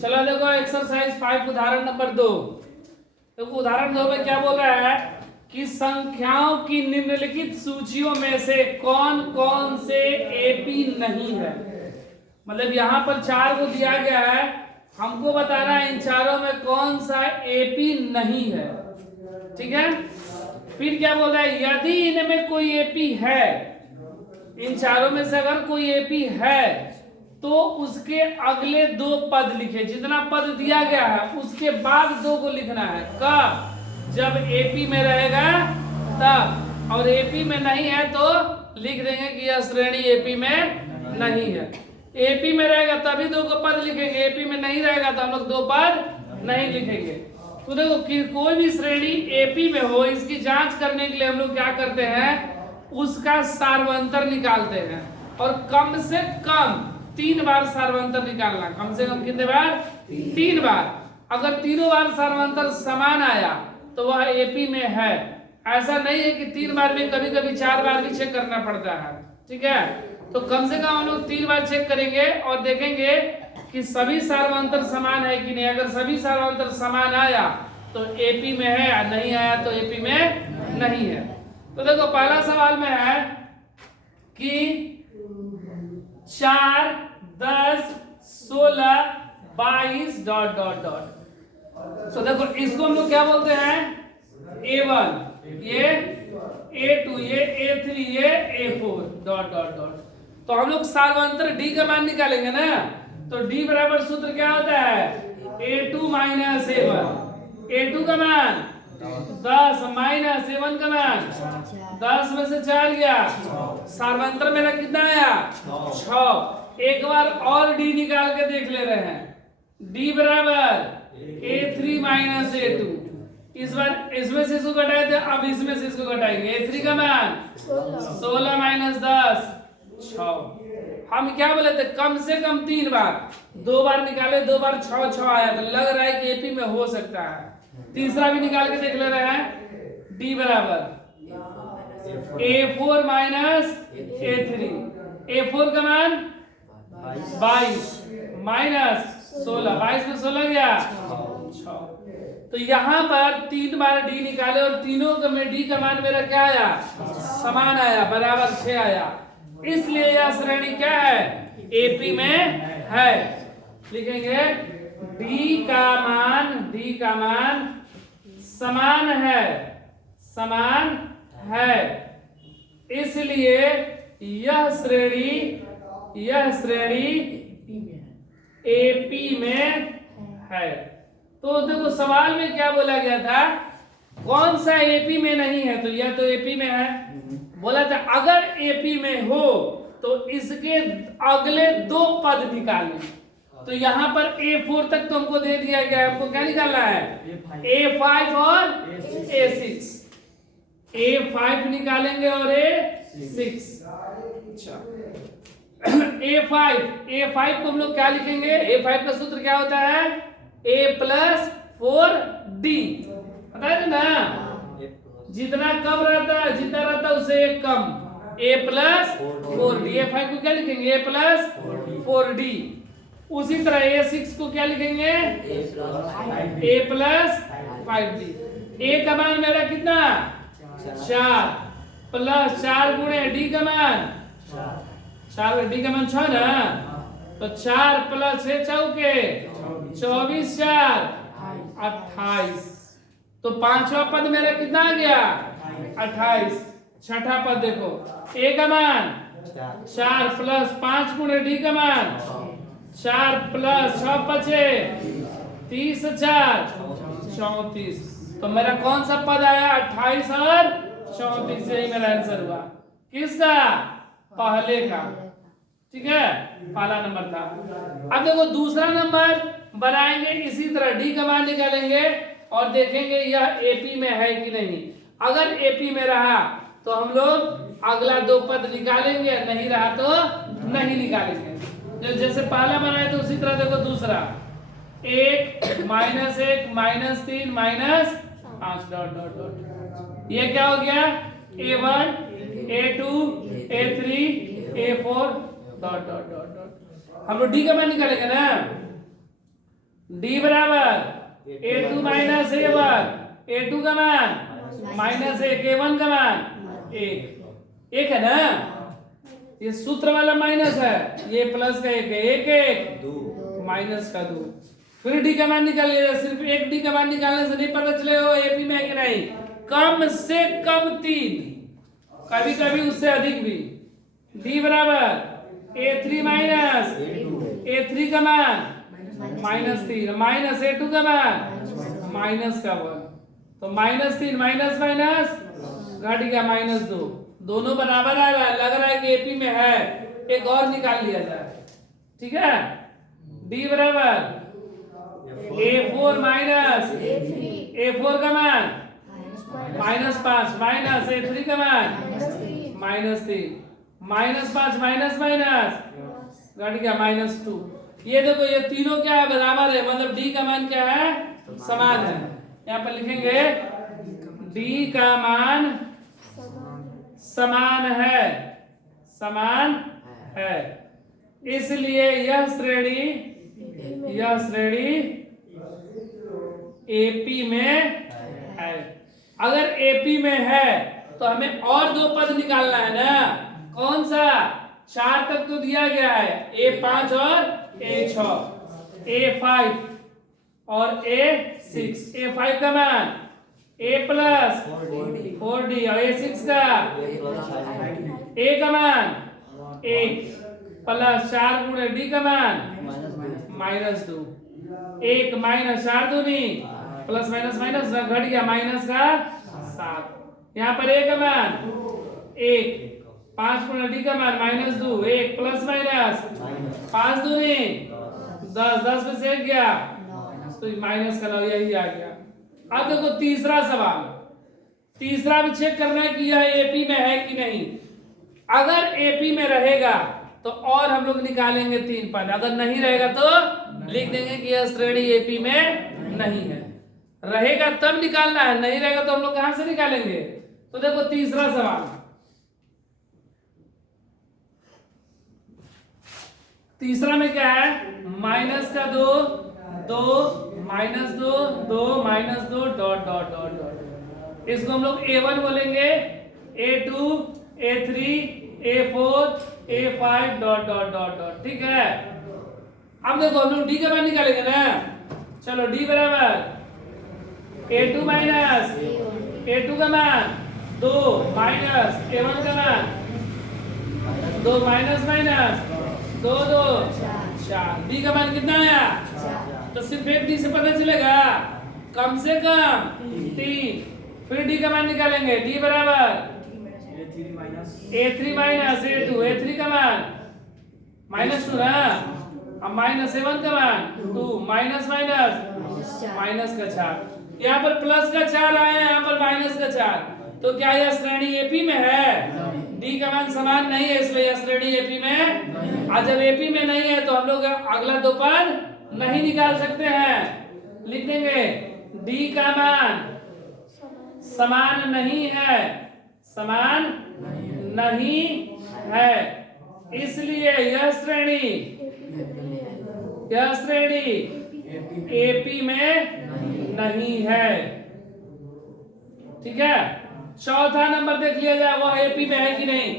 चलो देखो एक्सरसाइज 5 उदाहरण नंबर 2। देखो उदाहरण 2 में क्या बोल रहा है कि संख्याओं की निम्नलिखित सूचियों में से कौन कौन से एपी नहीं है। मतलब यहाँ पर 4 को दिया गया है, हमको बताना है इन चारों में कौन सा एपी नहीं है। ठीक है, फिर क्या बोल रहा है, यदि इनमें कोई एपी है, इन चारों में से अगर कोई एपी है तो उसके अगले 2 पद लिखे। जितना पद दिया गया है उसके बाद 2 को लिखना है। कब? जब एपी में रहेगा तब, और एपी में नहीं है तो लिख देंगे कि यह श्रेणी एपी में नहीं है। एपी में रहेगा तभी 2 को पद लिखेंगे, एपी में नहीं रहेगा तो हम लोग 2 पद नहीं लिखेंगे। तो देखो कि कोई भी श्रेणी एपी में हो, इसकी जांच करने के लिए हम लोग क्या करते हैं, उसका सार्वंतर निकालते हैं, और कम से कम 3 बार सार्वंतर निकालना। कम से कम कितने बार? 3 बार। अगर तीनों बार सार्वंतर समान आया तो वह एपी में है। ऐसा नहीं है कि 3 बार में, कभी कभी 4 बार भी चेक करना पड़ता है। ठीक है, तो कम से कम हम लोग 3 बार चेक करेंगे और देखेंगे कि सभी सार्वंतर समान है कि नहीं। अगर सभी सार्वंतर समान आया तो एपी में है, या नहीं आया तो एपी में नहीं है। तो देखो पहला सवाल में है कि 4, 10, 16, 22 ... तो देखो इसको हम लोग क्या बोलते हैं, A1, ये A2, ये A3, ये A4 ... तो हम लोग सार्वंतर D का मान निकालेंगे ना। तो D बराबर सूत्र क्या होता है, A2 माइनस A1। A2 का मान 10 माइनस A1 का मान 10 में से 4 गया, सार्वंतर मेरा कितना आया, 6। एक बार और D निकाल के देख ले रहे हैं। D बराबर A3 माइनस A2। इस बार इसमें से इसको घटाए थे, अब इसमें से इसको घटाएंगे। A3 का मान 16 माइनस 10 6। हम क्या बोले थे, कम से कम 3 बार। 2 बार निकाले, 2 बार 6 आया, तो लग रहा है कि एपी में हो सकता है। तीसरा भी निकाल के देख ले रहे हैं। D बराबर A4 माइनस A3। A4 का मान 22 माइनस 16, 22 में 16 गया 6। तो यहाँ पर 3 बार D निकाले और तीनों का में D का मान मेरा क्या आया, समान आया, बराबर 6 आया। इसलिए यह श्रेणी क्या है, एपी में है। लिखेंगे D का मान समान है, समान है, इसलिए यह श्रेणी एपी में है। तो देखो सवाल में क्या बोला गया था, कौन सा एपी में नहीं है, तो यह तो एपी में है। बोला था अगर एपी में हो तो इसके अगले 2 पद निकालें। तो यहाँ पर A4 तक तो हमको दे दिया गया है, हमको क्या निकालना है, A5 और A6। A5 निकालेंगे और A6। A5 को हम लोग क्या लिखेंगे, A5 का सूत्र क्या होता है, A प्लस 4D। पता है ना, जितना कम रहता है, जितना रहता है उससे 1 कम, A प्लस 4D। A5 को क्या लिखेंगे, A प्लस 4D। उसी तरह A6 को क्या लिखेंगे, A प्लस 5D। A का मान मेरा कितना, 4 प्लस 4 गुणे D का मान 4, D का मान 6 ना, तो 4 प्लस 6 चौके 24, 4 28। तो 5वां पद मेरा कितना आ गया, 28। छठा पद देखो, A का मान 4 प्लस 5 गुणे D का मान 4 प्लस 6 बचे 30, 4 34। तो मेरा कौन सा पद आया, 28 और 34। यही मेरा आंसर हुआ, किसका, पहले का। ठीक है, पहला नंबर था। अब देखो दूसरा नंबर बनाएंगे इसी तरह, D का मान निकालेंगे और देखेंगे यह एपी में है कि नहीं। अगर एपी में रहा तो हम लोग अगला 2 पद निकालेंगे, नहीं रहा तो नहीं निकालेंगे। जैसे पहला बनाए तो उसी तरह देखो दूसरा, 1 माइनस 1 माइनस 3 माइनस 5 ... ये क्या हो गया, A1 A2 A3 A4 ... हम लोग D का मान निकालेंगे ना। डी बराबर A2 माइनस A1, A2 का मान माइनस A1 का मान एक है ना, ये सूत्र वाला माइनस है, ये प्लस का एक है, एक माइनस का 2। फिर डी का मान निकाल लिया, सिर्फ एक डी का मान निकालने से नहीं पता चलेगा एपी में है कि नहीं। कम से कम 3, कभी कभी उससे अधिक भी। डी बराबर A3 माइनस A3 का मान -3 माइनस A2 का मान माइनस का 1, तो -3 माइनस माइनस घट गया -2, दोनों बराबर आ रहा है, लग रहा है कि एपी में है, एक और निकाल लिया जाए। ठीक है, डी बराबर A4 माइनस A4 का मान -5 माइनस A3 का मान -3 -5 माइनस माइनस घट गया -2। ये देखो ये तीनों क्या है, बराबर है, मतलब डी का मान क्या है, समान है। यहाँ पर लिखेंगे डी का मान समान है, समान है, इसलिए यह श्रेणी एपी में है। अगर एपी में है तो हमें और 2 पद निकालना है ना, कौन सा, 4 तक तो दिया गया है, A5 और A6, A5 और A6, A5 का मान A प्लस 4D और A6 का A का मान 1 प्लस 4 गुणे D का मान -2, 1 माइनस 4 दूनी प्लस माइनस माइनस घट गया माइनस का 7। यहाँ पर A का मान 1, 5 गुणे D का मान -2, 1 प्लस माइनस 5 दूनी 10, 10 में से 1 गया तो माइनस का 9, यही आ गया। अब देखो तीसरा सवाल, तीसरा भी चेक करना है कि यह एपी में है कि नहीं। अगर एपी में रहेगा तो और हम लोग निकालेंगे 3 पद, अगर नहीं रहेगा तो लिख देंगे कि यह श्रेणी एपी में नहीं है। रहेगा तब निकालना है, नहीं रहेगा तो हम लोग कहां से निकालेंगे। तो देखो तीसरा सवाल, तीसरा में क्या है, माइनस का 2 -2 2 -2 डॉट डॉट डॉट डॉट, इसको हम लोग A1 बोलेंगे, A2 A3 A4 A5 dot dot dot dot. ठीक है, अब देखो हम लोग डी का मान निकालेंगे ना, चलो डी बराबर A2 माइनस A2 का मान 2 माइनस A1 का मान 2 माइनस माइनस 2 2 4, डी का मान कितना आया, तो सिर्फ एक डी से पता चलेगा, कम से कम 3। फिर डी का मान निकालेंगे, डी बराबर A3 माइनस A2, A3 का मान -2 ना, अब -A1 का मान 2 माइनस माइनस का 4, यहाँ पर प्लस का 4 आया, यहाँ पर माइनस का 4, तो क्या यह श्रेणी एपी में है। डी का मान समान नहीं है, इसलिए यह श्रेणी एपी में, और जब एपी में नहीं है तो हम लोग अगला 2 पद नहीं निकाल सकते हैं। लिख देंगे डी का मान समान नहीं है, समान नहीं है, इसलिए यह श्रेणी एपी में नहीं है। ठीक है, चौथा नंबर देख लिया जाए, वह एपी में है कि नहीं।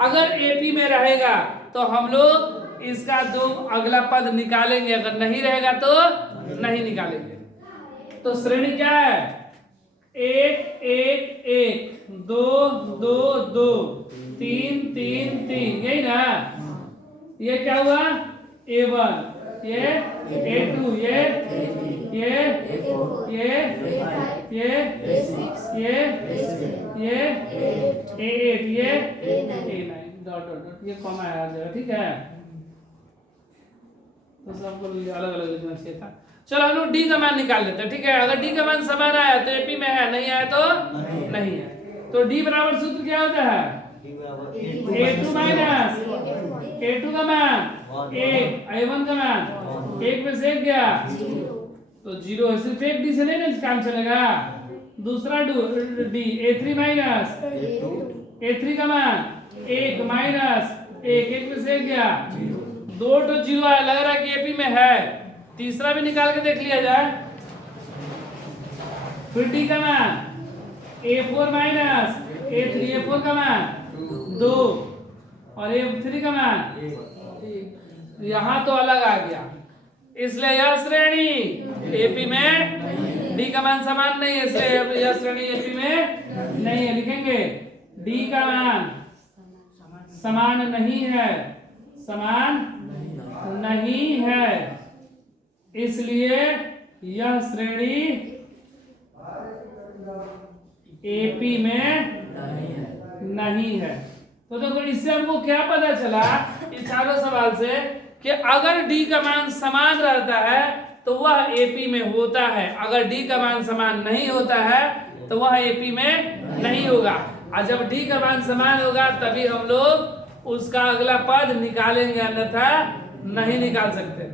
अगर एपी में रहेगा तो हम लोग इसका 2 अगला पद निकालेंगे, अगर नहीं रहेगा तो नहीं निकालेंगे। तो श्रेणी क्या है, 1 1 1 2 2 2 3 3 3, यही ना। ये क्या हुआ, A1, ये A2, ये A8, ये A9 डॉट डॉट डॉट, ये कॉमा आ जाएगा। ठीक है, तो सबको अलग अलग लिखना चाहिए था। चलो हम लोग डी का मान निकाल लेते हैं। ठीक है, अगर डी का मान समान आया तो एपी में है, नहीं आया तो नहीं है। तो डी बराबर सूत्र क्या होता है, A2 माइनस A2 का मान 1, A1 का मान 1 में से 1 गया तो 0 है, सिर्फ एक डी से नहीं ना काम चलेगा। दूसरा डी A3 माइनस A3 का मान 1 माइनस 1 में से 1 गया 2 तो 0 है, लग रहा है कि एपी में है। तीसरा भी निकाल के देख लिया जाए। फिर डी का मान A4 माइनस A3, A4 का मान 2 और A3 का मान यहां तो अलग आ गया, इसलिए यह श्रेणी एपी में डी का मान समान नहीं है, इसलिए यह श्रेणी एपी में नहीं है। लिखेंगे डी का मान समान नहीं है, समान नहीं है, इसलिए यह श्रेणी एपी में नहीं है। तो देखो इससे हमको क्या पता चला इस चारों सवाल से कि अगर डी का मान समान रहता है तो वह एपी में होता है, अगर डी का मान समान नहीं होता है तो वह एपी में नहीं होगा। और जब डी का मान समान होगा तभी हम लोग उसका अगला पद निकालेंगे, अन्यथा नहीं निकाल सकते।